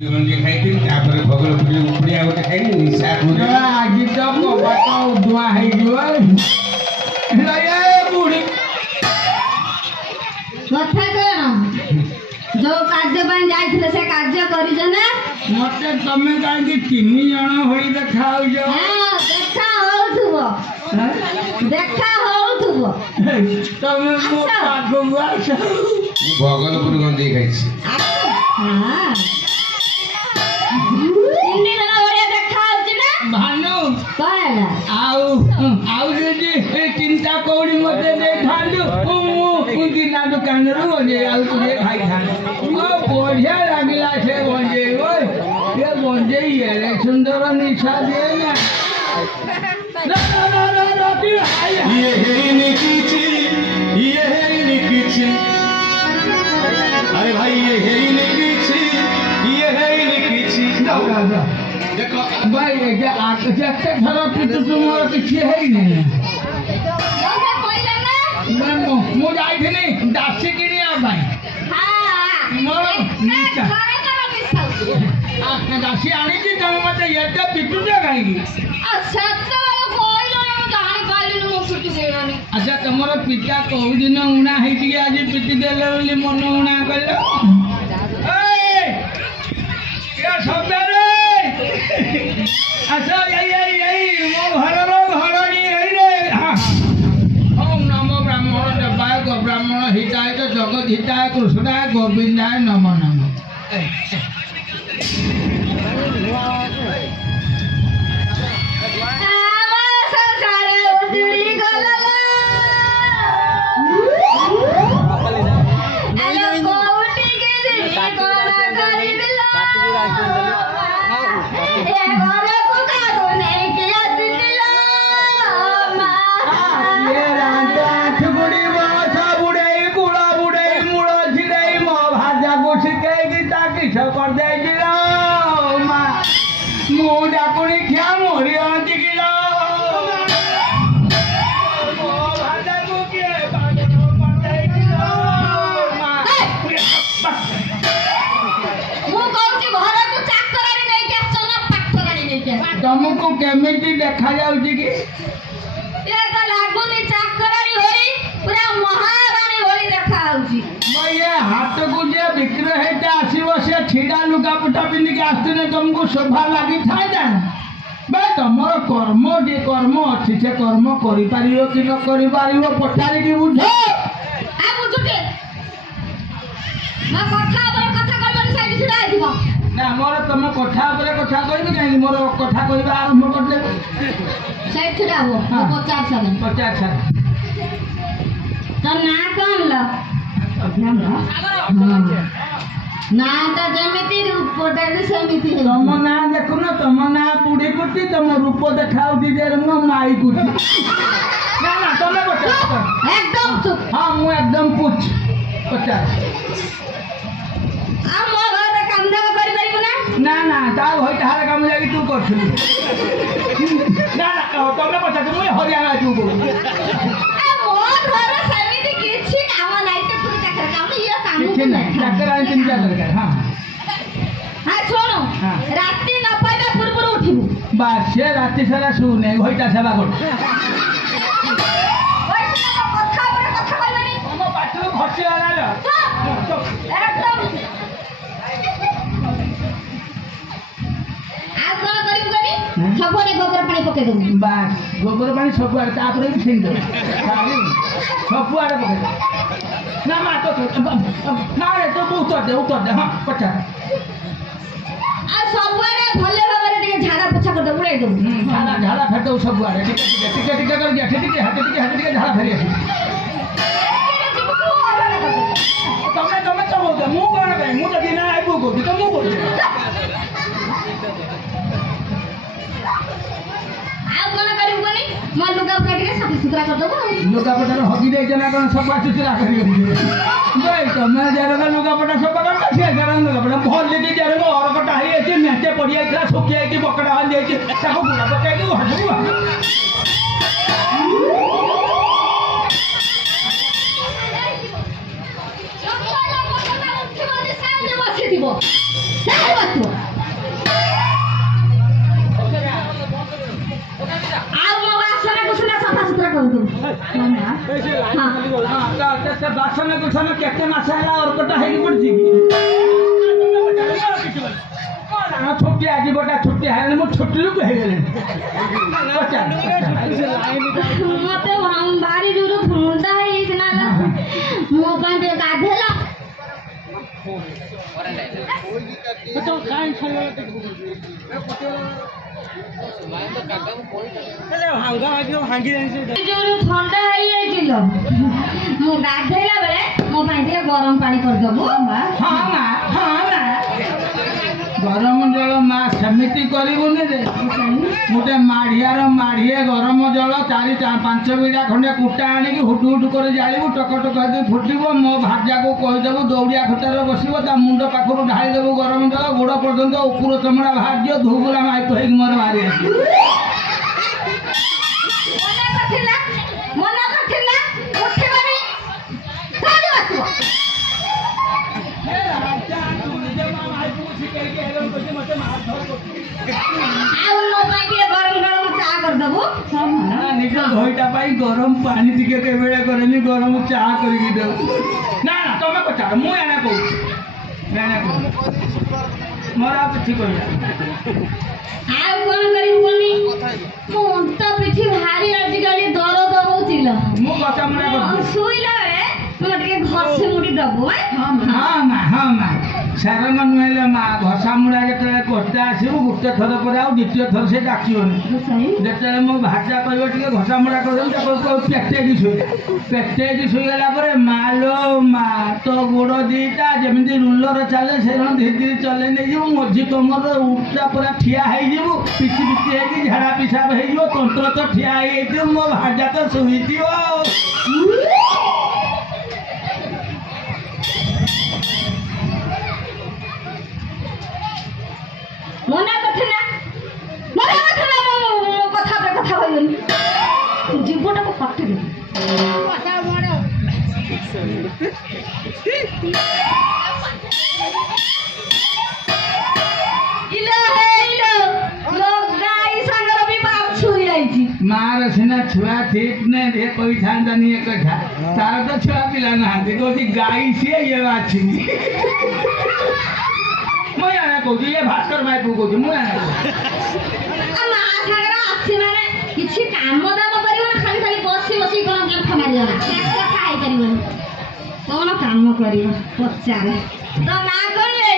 खाई तापर भगल उपड़िया गोटे खाई निशा आज तो कबाट धुआ बुढ़ी कथा कौन जो कार्य जाइए से कार्य कर मत तुम कहीं तीन जन हो देखा देखा हो देखा हो तुम मो पाखु आस भगलपुर गंजे खाई चिंता कौड़ी मत दिना दुकान खाई बढ़िया लगला से गंजे गंजे ये सुंदर निशा दे अरे भाई देखो भाई जैसे घर पिटू तुम किसी है नहीं ମୁଁ ଯାଇଥିଲି ଦାସୀ କିଣିବା ପାଇଁ ଦାସୀ ଆଣିଛି ତମେ ମତେ ଏତେ ପିଟୁଛ କାହିଁକି ଆଚ୍ଛା ତମର ପିତା କୋଉ ଦିନ ଉଣା ହେଇଛି ଆଜି ପିଟି ଦେଲେ ବୋଲି ମନ ଉଣା କଲ ଆଚ୍ଛା ଏଇ ମୋ ଘରର ଘରଣୀ ब्राह्मण हिताय तो जगत हिताय कृष्णाय गोविंदाय नमो नमः कर दे मुझे क्या मोरी किलो तुमको केमिटी देखा जाउची कि ये तो लागुनी चाकरानी होई पूरा महारानी होई देखा आउची ये हाथ को जे विक्रय हेते आसीबो से छिडा लुगापटा पिंदी के आस्तने तुमको शोभा लागि थाय जान बे तमरो कर्म अछि से कर्म करि पारियो कि न करि पारियो पठारी की बुझो आ बुझुटे ना कथा करबन साइड छिडा आइबो ना मोर तुम कथा कहबी काहे मोर कथा कहबा आरंभ कर दे साइड छिडा हो 50 साल तो ना कौन लो ना तो जमिति रूपटा भी समिति है तुम ना देखो ना तुम ना पुड़ी कुटी तुम रूप देखाउ दी जे न माई कुटी ना तुम बता एकदम चुप हां मु एकदम पूछ 50 आ मो घर काम दाम करि परिबो ना ता होई तार काम लागि तू करथली ना तुम बता तू हरियाणा तू बोल आ मो घर समिति किछि काम नाही ते पूरी चक्कर काम ये काम नहीं चक्कर आइ चिंता कर हां हां छोड़ो राती न पाइबा पूर्व उठिबु बस से राती सारा सुने होइता सेवा कर ओइ कथा कहबनी हम पाछो खसी आला एकदम आ कोन करिबु कनी सबने गोबर पानी पके देबु बस गोबर पानी सब आड़े तापरे भी छिन दे सब आड़े पके ना मा तो ना रे तो उतर दे हां 50 आ सबने भले भाबरे टिके झाड़ा पोछा कर दे उड़ाई देबु झाड़ा फेर दो सब आड़े टिके कर गया हाथ टिके झाड़ा फेरी तुम तो बोल मु कोन कहि मु तो दिना आइबो को तो मु बोल मैं लुगा पटा के साफ सुथरा कर दबो लुगा पटा हगी दे जना कोन सब सुथरा करियो भाई तो मैं जरा लुगा पटा सब करता से गरम लुगा पटा भल लेके जरा और कटा है जे मेटे पड़ी आइला सुखिया की बकड़ा हल जाई ताको बुड़ा पटा के हटबो দিব से बासन कुसन केते मास है अर्कटा है पड़ची छुट्टी आज बटा छुट्टी है मो छुट्टी लुक है गेले मते हम भारी दूर मुंडा है इतना मो पाए गाधेला तो काई छलो ठंडा ହେଇଯାଇছিল ମୁଁ ଗାଧେଇଲା ବେଳେ ମୋ ପାଇଁ ଟିକେ ଗରମ ପାଣି କରିଦେବୁ हाँ माँ गरम जल माँ सेमिति करबुनि रे गोटे माढ़ियार माढ़िए गरम जल 4-5 बिड़ा खंडे कुटा आनिकी हुटु हुटु कर जाड़ू टक टक फुटब मो भाजा को कहीदेबू दौड़िया खतार बसब ता मुंड पाखर ढाईदेबू गरम जल गोड़ पर्यंत उपुर चमड़ा बाहर दियो धूबुला माइप हो मोर बाहरी ମନା କରିଥିଲା ଉଠିବନି କାଲି ଆସିବ ଆଉ ମୋ ପାଇଁ ଟିକେ ଗରମ ଗରମ ଚା କରିଦେବୁ निज धईटा गरम पानी टिके केबेले करेनी गरम चाह करके देव ना ना तुम पचार मुझे कहूँ मोर आप ठीक ଆଉ କଣ କରିବୁନି ମୁଣ୍ଡ ପିଠି ଭାରି ଆଜିକାଲି ଦରଦ ହଉଥିଲା मु गचा मुड़ा कर ଶୋଇଲା ବେଳେ ତୁମେ ଟିକେ ଘଷି ମୁଡ଼ି ଦେବୁ हाँ माँ सारण नुहेले माँ घसा मुड़ा जो करते आसबू गोटे थर पर आ द्वितीय थर से डाकनी जो मो भाजा कह घसा मुड़ा कर पेटेकी पेटेकी शुईगला माँ लो माँ तो गोड़ दीटा जमी रूलर चले से धीरे धीरे चले नहीं मझी कमर उठा पूरा ठिया हो पिची पिची है झाड़ा पिसाब हो तंत्र तो ठिया हो मो भाजा तो शुई ମନା କରିଥିଲା କଥା କହିବନି ଜୀବଟାକୁ କାଟିଦେବି मार सीना छुआ ठीक नहीं रे कोई था नहीं कथा तार तो छुआ पिला ना कहती गाई सी ये बाछी मुझे आना कहूँ ये भास्कर भाई को कहूँ मुझे आना କିଛି କାମ ଦାମ କରିବ ନା ଖାଲି ଖାଲି ବସି ବସି କଣ ଗେମ୍ଫ ମାରିବ ନା କଥା ହେଇପାରିବନି କଣ କାମ କରିବ ପଚାରେ ତ ନା କହିଲେ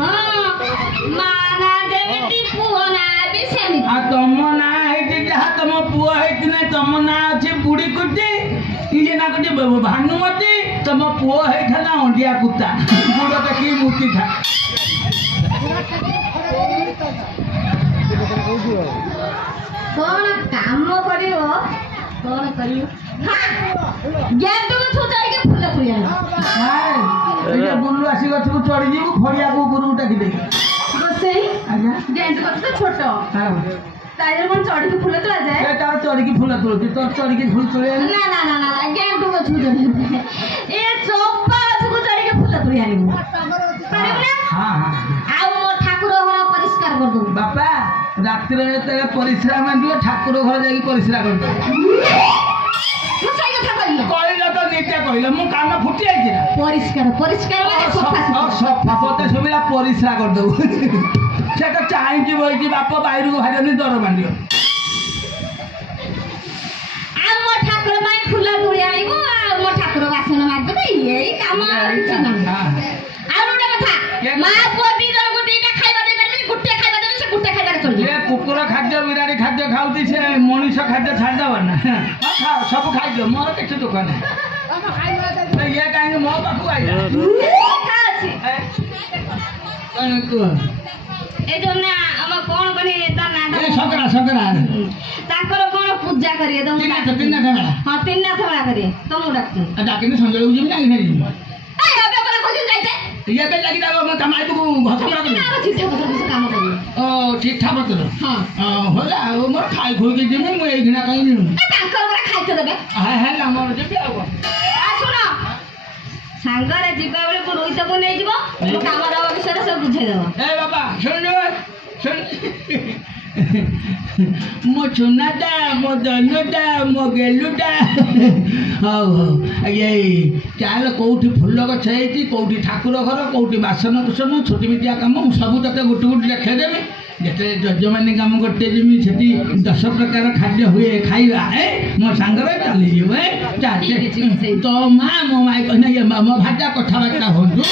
ହଁ ମା ନା ଯେମିତି ପୁଅ ନା ବି ସେମିତି आ तुम ना है जहाँ तुम पुओ है तुम ना अच्छे बुढ़ी कुटी ये ना कुटी भानुमती तुम पुओ है ना अंडिया कुत्ता बुढ़ तो की मूर्ति था कौन काम करियो कौन करियो गेंदु को छुटाई के फूल फुलिया ये बुल्लू आसी गछ को चढ़ी जीव फड़िया को ऊपर उठाकी दे बसई आज्ञा गेंदु को तो छोटो हां ताइर मन चढ़ी के फूल तोला जाए ए तार चढ़ी की फूल तोड़ती तो चढ़ी की फूल तोड़े ना ना ना ना गेंदु को छुटो ए चोपा को चढ़ी के फूल तोड़िया नी पारे ना हां हां आ मो ठाकुर घर परिष्कार कर दो बापा रात्रि में परिश्रा मांडियो ठाकुर घर जाकि परिश्रा कर दो कहला तो नित्या कहला मु कान फुटी आइछि ना परिष्कार परिष्कार माने सफा पते सुबिला परिश्रा कर दो से तो चाहि कि बइछि बाप बाहिर को भाजनी डर मांडियो आ मो ठाकुर माई फूल तोड़ी आइबो आ मो ठाकुर वासन मार दे एई काम अछि ना आ रोडे कथा मा पोती जन को दीटा खाइबा दे परबे गुट्टे खाइबा दे से गुट्टे खाइबा चल ये कुकुर खाद्य बिराड़ी खाद्य खाउती से मनुष्य खाद्य छाड़ दब ना हां सब खाइ दो मोर किछ दुकान है ये काहे मो पाखु आइला का अछि को ए जो ना हम कोन बने ता ना ए सकरा सकरा ताकर कोन पूजा करिए दम तीन थमेला हां तीन थमेला करिए तुम डाकते डाकिनी संजय उजिम ना नहीं ए अबे परा खोजिन जाइते ये पे लगी दाव म कमाई को घसमरा कर ना चिट्ठा पत्र से काम करिए ओ चिट्ठा पत्र हां होला मोर खाई खोई के दिमे मु एघिना कहीं नु ए ताकर परा खाइते देबे हां हां ना मोर जे आ सुनो सांगरे जीवा बेले को रोहित को नहीं जीवो तो काम दावा विषय सब बुझे देबो ए बाबा सुन ମୋ ସୁନାଟା ମୋ ଧନଟା ମୋ ଗେଲୁଟା ହଉ ହଉ ଏଇ ଚାଲ କେଉଁଠି ଫୁଲ ଗଛ ହେଇଛି କେଉଁଠି ଠାକୁର ଘର କେଉଁଠି ବାସନ କୁସନ ଛୋଟି ମିଟିଆ କାମ ମୁଁ ସବୁ ତତେ ଗୋଟେ ଗୋଟେ ଲେଖେଇଦେବି ଯେତେବେଳେ ଯଜମାନୀ କାମ କରିତେ ଯିବି ସେଠି 10 ପ୍ରକାର ଖାଦ୍ୟ ହୁଏ ଖାଇବା ମୋ ସାଙ୍ଗରେ ଚାଲିଯିବ ତୋ ମା ମୋ ମାଇ କହିଲେ ମୋ ଭାଷା କଥାବାର୍ତ୍ତା ହୁଅନ୍ତୁ